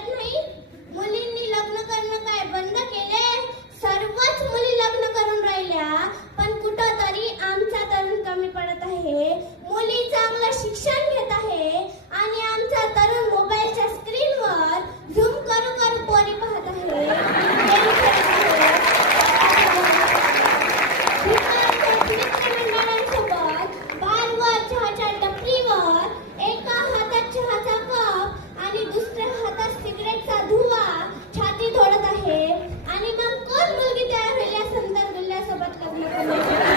वाटत नाही? मुलींनी लग्न करणं काय बंद केले? सर्वच मुली लग्न करून राहिल्या, पण कुठंतरी आमचा तरुण कमी पडत आहे. मुली चांगलं शिक्षण घेत आहे आणि आमचा तरुण मोबाईलच्या स्क्रीनवर झूम करू करू पोरी पाहत आहे. मित्रमंडळांसोबत बारवर, चहाच्या टपरीवर एका हातात चहाचा कप आणि दुसऱ्या हातात सिगरेटचा धुवा छाती धोडत आहे. आणि मग कोण मुलगी तयार होईल या सुंदर गुल्ल्यासोबत लग्न करण्यासाठी?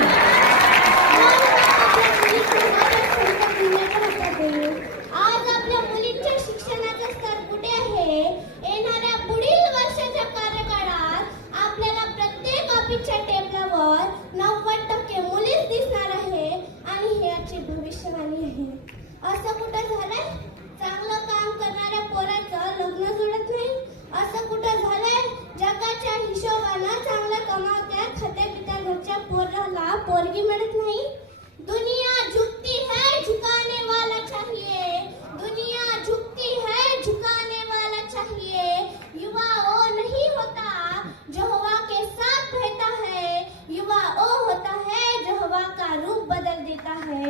आज आपल्या मुलींच्या शिक्षणाचा स्तर कुठे आहे? येणाऱ्या पुढील वर्षाच्या कार्यकाळात आपल्याला प्रत्येक ऑफिसच्या टेबलावर 90% मुलीच दिसणार आहे आणि हे याची भविष्यवाणी आहे. असं कुठं झालंय? चांगलं काम करणाऱ्या पोराचं लग्न जुळत नाही. असं कुठं झालंय? जगाच्या हिशोबानं चांगलं कमावत्या खात्या घरच्या पोराला पोरगी मिळत नाही. दुनिया झुकती है झुकाने वाला चाहिए. दुनिया झुकती है झुकाने वाला चाहिए. युवा वो नहीं होता जो हवा के साथ बहता है. युवा वो होता है जो हवा का रूप बदल देता है.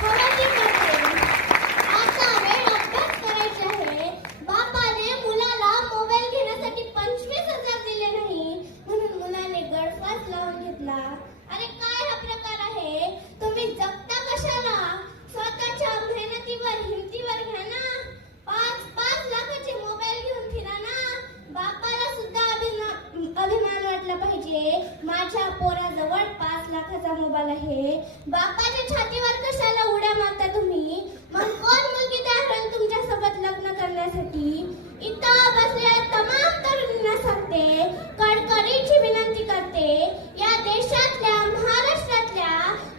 हवाची करते. आता वेळ अभ्यास करायचा आहे. बापाने मुलाला मोबाईल घेण्यासाठी 25,000 दिले नाही म्हणून मुलाने गळफास लावून घेतला. अरे काय हा प्रकार आहे? तुम्ही जगता कशाला? स्वतःच्या मेहनतीवर हिमतीवर घ्या ना. 5-5 लाखाचे मोबाईल घेऊन फिरा ना. बापाला सुद्धा अभिमान वाटला पाहिजे. माझ्या पोराजवळ 5 लाखाचा मोबाईल आहे. बापाच्या छातीवर कशाला उड्या मारता तुम्ही? मग कोण मुलगी तयार होईल तुमच्या सोबत लग्न करण्यासाठी? इथं बसलेल्या तमाम तरुणींना सांगते, कडकडीची विनंती करते, या देशातल्या महाराष्ट्रातल्या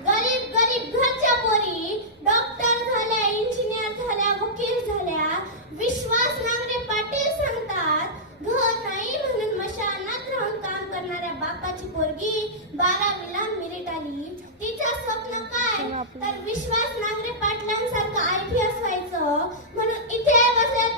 गरीब घरच्या पोरी डॉक्टर झाल्या, इंजिनियर झाल्या, वकील झाल्या. विश्वास नांगरे पाटील सांगतात, घर नाही म्हणून मशानात राहून काम करणाऱ्या बापाची पोरगी 12वीला मेरिट आली. तिचं स्वप्न काय? तर विश्वास नांगरे पाटलांसारखं IPS व्हायचं. म्हणून इथे बसल्या